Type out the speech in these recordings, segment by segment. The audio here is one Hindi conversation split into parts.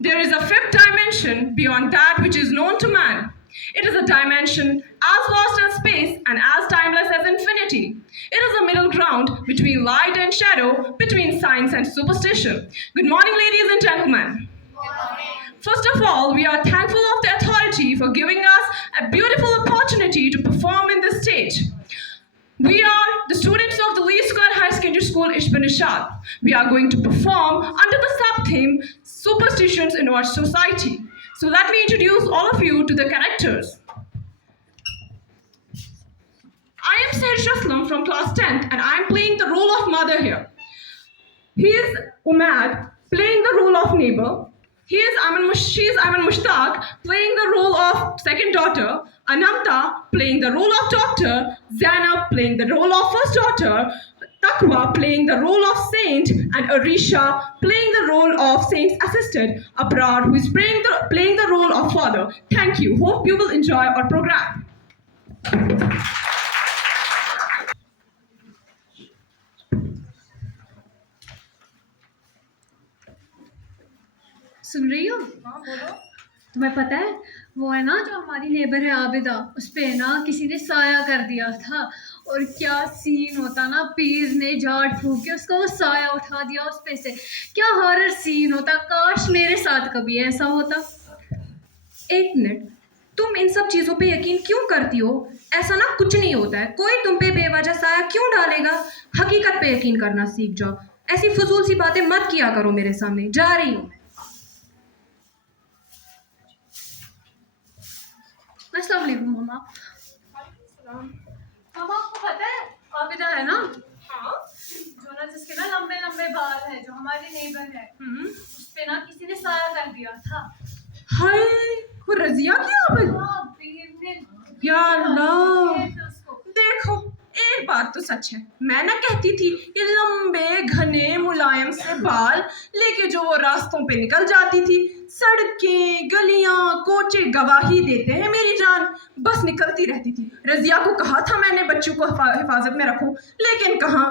There is a fifth dimension beyond that which is known to man. It is a dimension as vast as space and as timeless as infinity. It is a middle ground between light and shadow, between science and superstition. Good morning, ladies and gentlemen. First of all, we are thankful of the authority for giving us a beautiful opportunity to perform in this stage. We are the students of the Lee Square High Secondary School Ishbin Ishad. We are going to perform under the sub-theme Superstitions in Our Society. So let me introduce all of you to the characters. I am Said Shaslam from class 10th and I am playing the role of mother here. He is Umad playing the role of neighbor. She is Aman Mushtaq playing the role of second daughter. Anamta playing the role of daughter. Zainab playing the role of first daughter. Takwa playing the role of saint, and Arisha playing the role of saint's assistant. Abrar who is playing the role of father. Thank you. Hope you will enjoy our program. सुन रही हो? हाँ बोलो। तुम्हें पता है वो है ना जो हमारी नेबर है आबिदा, उस पे ना किसी ने साया कर दिया था और क्या सीन होता ना, पीर ने झाड़ फूक के उसका वो साया उठा दिया उस पे से। क्या हॉरर सीन होता, काश मेरे साथ कभी ऐसा होता। एक मिनट, तुम इन सब चीज़ों पे यकीन क्यों करती हो? ऐसा ना कुछ नहीं होता है, कोई तुम पे बेवजह साया क्यों डालेगा? हकीकत पे यकीन करना सीख जाओ, ऐसी फजूल सी बातें मत किया करो मेरे सामने। जा रही हूँ। अस्सलाम वालेकुम मम्मा। मम्मा आपको पता है आबिदा है ना, हाँ जो ना जिसके ना लंबे लंबे बाल हैं, जो हमारी नेबर है, उस पे ना किसी ने साया कर दिया था। हाय, वो रजिया की आवाज़। हाँ, पीर ने या अल्लाह। दिए थे उसको। देखो, एक बात तो सच है, मैं ना कहती थी ये लंबे घने मुलायम से बाल लेके जो वो रास्तों पे निकल जाती थी, सड़कें गलियां कोचे गवाही देते हैं मेरी जान, बस निकलती रहती थी। रजिया को कहा था मैंने बच्चों को हिफाजत में रखो, लेकिन कहाँ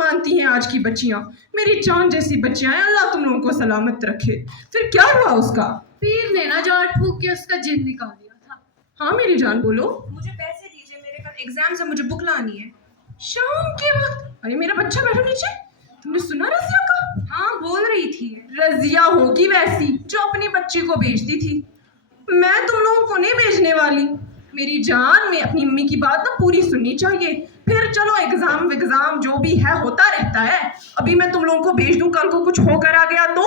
मानती हैं आज की बच्चियां। मेरी जान जैसी बच्चियां हैं, अल्लाह तुम लोगों को सलामत रखे। फिर क्या हुआ उसका? पीर ने ना झाड़ फूक के उसका जिन निकाल दिया था। हाँ मेरी जान बोलो। मुझे पैसे दीजिए, मेरे कल एग्जाम है, मुझे बुक लानी है। शाम के वक्त? अरे मेरा बच्चा बैठो नीचे। तुमने सुना रजिया का? हाँ बोल रही थी। रजिया होगी वैसी जो अपनी बच्ची को भेजती थी, मैं तुम लोगों को नहीं भेजने वाली। मेरी जान में अपनी मम्मी की बात तो पूरी सुननी चाहिए। फिर चलो एग्जाम जो भी है होता रहता है, अभी मैं तुम लोगों को भेज दूं, कल को कुछ होकर आ गया तो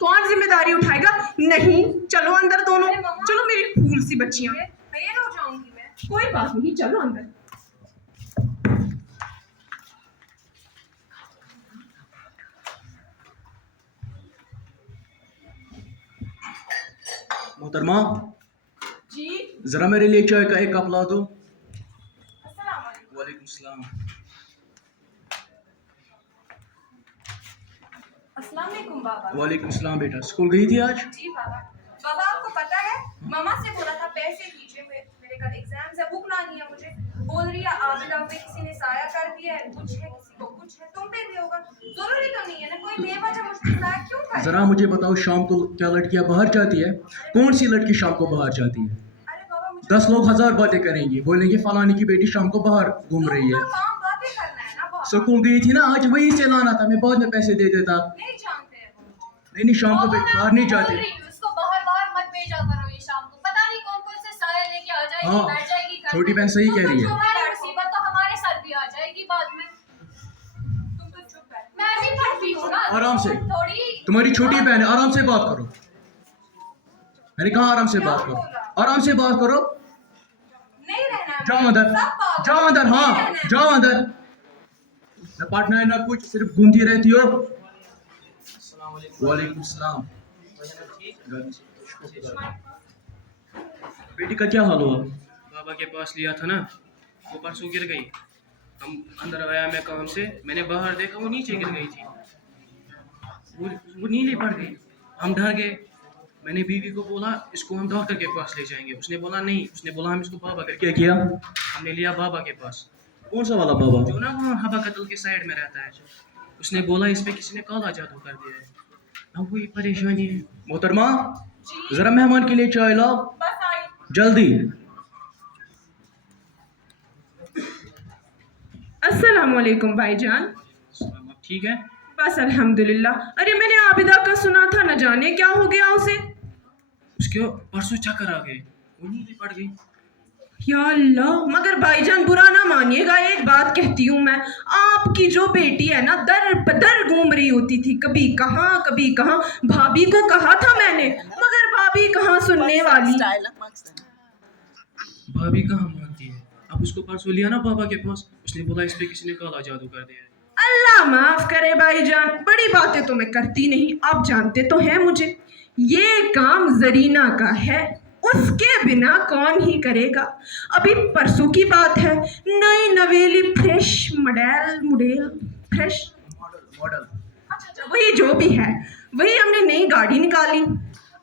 कौन जिम्मेदारी उठाएगा? नहीं, चलो अंदर दोनों। चलो मेरी फूल सी बच्चियां। फेल हो जाऊंगी मैं। कोई बात नहीं, चलो अंदर। मोहतरमा, जी जरा मेरे लिए चाय का एक कप ला दो। अस्सलाम वालेकुम। वालेकुम सलाम। अस्सलाम वालेकुम बाबा। वालेकुम सलाम बेटा, स्कूल गई थी आज? जी बाबा। बाबा आपको पता है, मामा से बोला था पैसे दीजिए, मेरे कल एग्जाम है, बुक लानी है मुझे। बोल रही है आबिदा पे किसी ने साया कर दिया है, कुछ है किसी को कुछ है, तुम पे भी होगा। जरूरी तो नहीं है ना, कोई बेवजह मुझसे साया क्यों करे? जरा मुझे बताओ, शाम को क्या लड़कियां बाहर जाती है? कौन सी लड़की शाम को बाहर जाती है? अरे बाबा मुझे 10 लोग 1000 बातें करेंगे, बोलेंगे फलानी की बेटी शाम को बाहर घूम रही है। काम बातें करना है ना बाबा। स्कूल गई थी ना आज, वहीं से लाना था, मैं बाद में पैसे दे देता। नहीं जानते हैं वो मुझे। नहीं शाम को बाबा, मैं बाहर नहीं आपको बोल जाते। रही हूँ, उसको बाहर मत भेजा करो ये शाम को। पता नहीं कौन कौन से साया लेके आ जाएगी, हाँ, बैठ जाएगी घर छोटी में। बहन सही कह रही है। तुम्हारी मुसीबत तो हमारे साथ भी आ जाएगी बाद में। तुम तो चुप बैठ। मैं भी पढ़ती हूँ ना, आराम से। थोड़ी तुम्हारी छोटी बहन है, आराम से बात करो। मैंने कहा आराम से बात करो, आराम से बात करो। नहीं रहना है जाओ मुझे। अंदर, सब पागल। जाओ अंदर। नहीं हाँ रहना है। जाओ अंदर। न पढ़ना है ना कुछ, सिर्फ घूमती रहती हो। वालेकुम सलाम। बेटी का क्या हाल हुआ? बाबा के पास लिया था ना, वो परसों गिर गई। हम अंदर आया मैं काम से, मैंने बाहर देखा वो नीचे गिर गई थी। वो नीले पड़ गई। हम डर गए। मैंने बीवी को बोला इसको हम डॉक्टर के पास ले जाएंगे, उसने बोला नहीं, उसने बोला हम इसको बाबा के। क्या किया? हमने लिया बाबा के पास, कौन सा वाला बाबा? जो ना वहाँ हवा कतल के साइड में रहता है। उसने बोला इस पे किसी ने काला जादू कर दिया है। अब वही परेशानी है। मोहतरमा, जरा मेहमान के लिए चाय लाओ, बस आई। जल्दी। अस्सलामुअलैकुम भाईजान। अब ठीक है? बस अल्हम्दुलिल्लाह। अरे मैंने आबिदा का सुना था, न जाने क्या हो गया उसे। उसके परसों चक्कर आ गए, वो नींद पड़ गई। या अल्लाह, मगर भाईजान बुरा ना मानिएगा, एक बात कहती हूँ मैं, आपकी जो बेटी है ना दर बदर घूम रही होती थी, कभी कहाँ। भाभी को कहा था मैंने, मगर भाभी कहाँ सुनने वाली। भाभी कहाँ मानती है। अब उसको परसों लिया ना पापा के पास, उसने बोला इस पे किसी ने काला जादू कर दिया है। अल्लाह माफ करे भाईजान, बड़ी बातें तो मैं करती नहीं, आप जानते तो हैं मुझे। ये काम जरीना का है, उसके बिना कौन ही करेगा। अभी परसों की बात है, नई नवेली फ्रेश मॉडल फ्रेश मॉडल। वही जो भी है, वही हमने नई गाड़ी निकाली।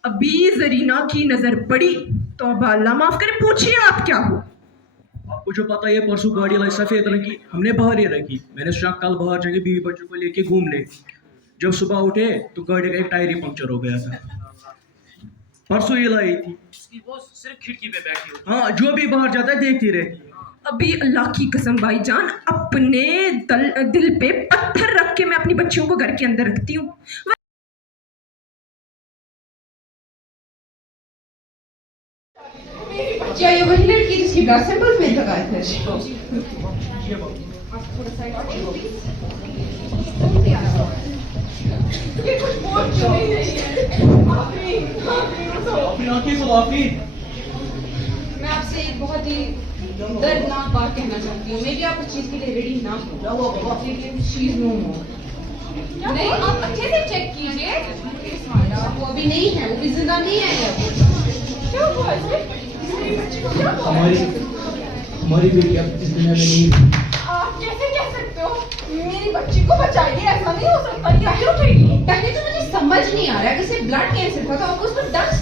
अभी जरीना की नजर पड़ी तो अल्लाह माफ करे, पूछिए आप क्या हो। आपको जो पता है, परसों गाड़ी लाई सफेद रंग की, हमने बाहर ही रखी। मैंने सोचा कल बाहर जाएंगे बीवी बच्चों को लेके घूम ले। जब सुबह उठे तो गाड़ी का एक टायर ही पंक्चर हो गया था। परसों ये लाई थी। उसकी वो सिर्फ खिड़की पे बैठी होती हाँ, जो भी बाहर जाता है देखती रहती है। अभी अल्लाह की कसम भाईजान, अपने दिल पे पत्थर रख के मैं अपनी बच्चियों को घर के अंदर रखती हूँ। क्या ये वही लड़की जिसकी ब्लड सैंपल में लगाए थे? ये कुछ बोल क्यों नहीं रही है? अपनी आंखें सुनो आपकी। मैं आपसे एक बहुत ही दर्दनाक बात कहना चाहती हूँ। मे भी आप उस चीज के लिए रेडी ना हो, लेकिन चीज नो हो। नहीं, आप अच्छे से चेक कीजिए। वो अभी नहीं है, वो भी जिंदा नहीं है। क्या हुआ इसमें? मेरी बच्ची को क्या हुआ? हमारी बेटी अब इस दुनिया में नहीं है। आप कैसे कह सकते हो? मेरी बच्ची को बचाइए, ऐसा नहीं हो सकता। ये क्यों उठेगी? पहले तो मुझे समझ नहीं आ रहा है, जैसे ब्लड कैंसर था तो आपको उसको डस्ट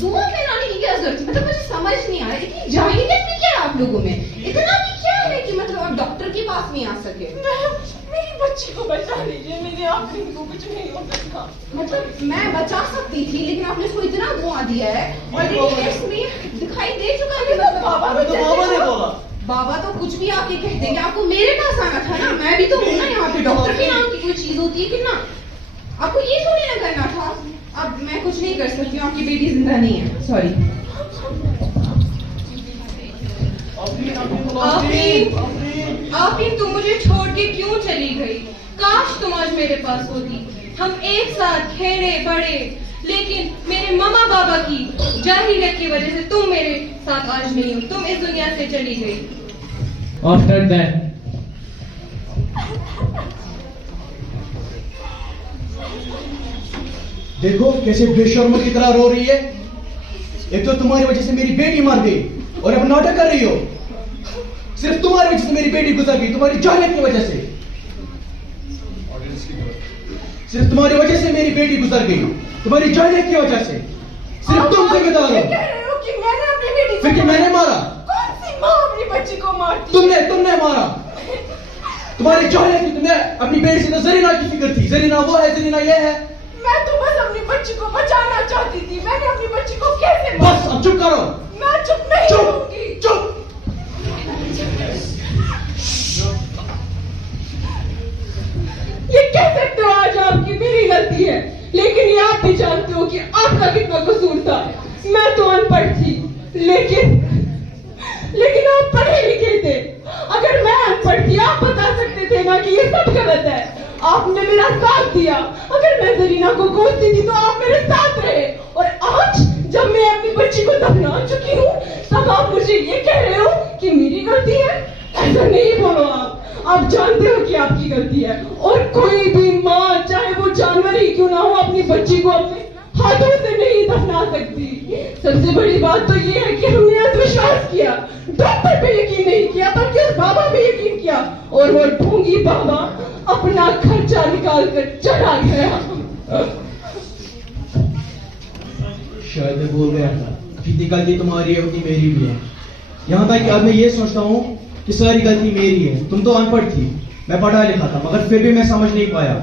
धुआं फैलाने की क्या जरूरत है? मतलब मुझे समझ नहीं आ रहा है, इतनी जाहिलियत भी क्या है आप लोगों में? इतना भी क्या है कि मतलब आप डॉक्टर के पास नहीं आ सके? मेरी बच्ची को बचा लीजिए, मेरे आखिरी को कुछ नहीं हो सकता। मतलब मैं बचा सकती थी, लेकिन आपने उसको इतना धुआं दिया है और इसमें दिखाई दे चुका है। मतलब बाबा ने बोला। बाबा तो कुछ भी आके कह देंगे, आपको मेरे पास आना था ना। मैं भी तो हूँ ना यहाँ पे, डॉक्टर के नाम की कोई चीज होती है कि ना? आपको ये थोड़ी ना करना था। अब मैं कुछ नहीं कर सकती हूँ, आपकी बेटी जिंदा नहीं है, सॉरी। आफरीन, तुम मुझे छोड़ के क्यों चली गई? काश तुम आज मेरे पास होती, हम एक साथ खेले बड़े। लेकिन मेरे मामा बाबा की जाहिलियत की वजह से तुम मेरे साथ आज नहीं हो, तुम इस दुनिया से चली गई। After that, देखो कैसे बेशर्मों की तरह रो रही है। एक तो तुम्हारी वजह से मेरी बेटी मर गई और अब नाटक कर रही हो। सिर्फ तुम्हारी वजह से मेरी बेटी गुजर गई, तुम्हारी जाहिलियत की वजह से। सिर्फ तुम्हारी वजह से मेरी बेटी गुजर गई, तुम्हारी जाहिलियत की वजह से। सिर्फ तुम जिम्मेदार हो। कह रहे हो कि मैंने अपनी बेटी फिर कि मैंने मारा? कौन सी माँ अपनी बच्ची को मारती? तुमने मारा। तुम्हारी जाहिलियत की, तुम्हें अपनी बेटी से तो जरीना की फिक्र थी। जरीना वो है, जरीना ये है। मैं तो बस अपनी बच्ची को बचाना चाहती थी। मैंने अपनी बच्ची को कैसे बस अब चुप करो। मैं चुप नहीं चुप रहूंगी। चुप। ये कह सकते हो आज आपकी मेरी गलती है, लेकिन ये आप भी जानते हो कि आपका कितना कसूर था। मैं तो अनपढ़ थी, लेकिन आप पढ़े लिखे थे। अगर मैं अनपढ़ थी, आप बता सकते थे ना कि ये सब गलत है। आपने मेरा साथ दिया। अगर मैं जरीना को कोसती थी तो आप मेरे साथ रहे, और आज जब मैं अपनी बच्ची को दफना चुकी हूँ तब आप मुझे ये कह रहे हो कि मेरी गलती है। ऐसा नहीं बोलो। आप जानते हो कि आपकी गलती है, और कोई भी माँ, चाहे वो जानवर ही क्यों ना हो, अपनी बच्ची को अपने हाथों से नहीं दफना सकती। सबसे बड़ी बात तो ये है कि हमने अंधविश्वास किया, डॉक्टर पे यकीन नहीं किया, बल्कि उस बाबा पे यकीन किया, और वो ढोंगी बाबा अपना खर्चा निकाल कर चला गया। शायद मैं बोल गया था, जितनी गलती तुम्हारी है उतनी मेरी भी है। यहाँ तक कि अब मैं ये सोचता हूँ कि सारी गलती मेरी है। तुम तो अनपढ़ थी, मैं पढ़ा लिखा था, मगर फिर भी मैं समझ नहीं पाया।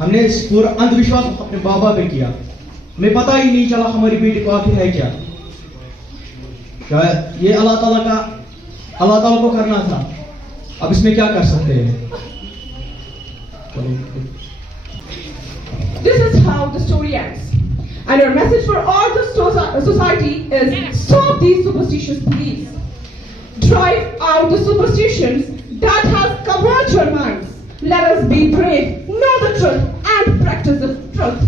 हमने इस पूरा अंधविश्वास अपने बाबा पे किया, हमें पता ही नहीं चला हमारी बेटी को आखिर है क्या ये अल्लाह ताला को करना था। अब इसमें क्या कर सकते हैं। This is how the story ends. And your message for all the society is stop these superstitious beliefs. Drive out the superstitions that has covered your minds. Let us be brave, know the truth, and practice the truth.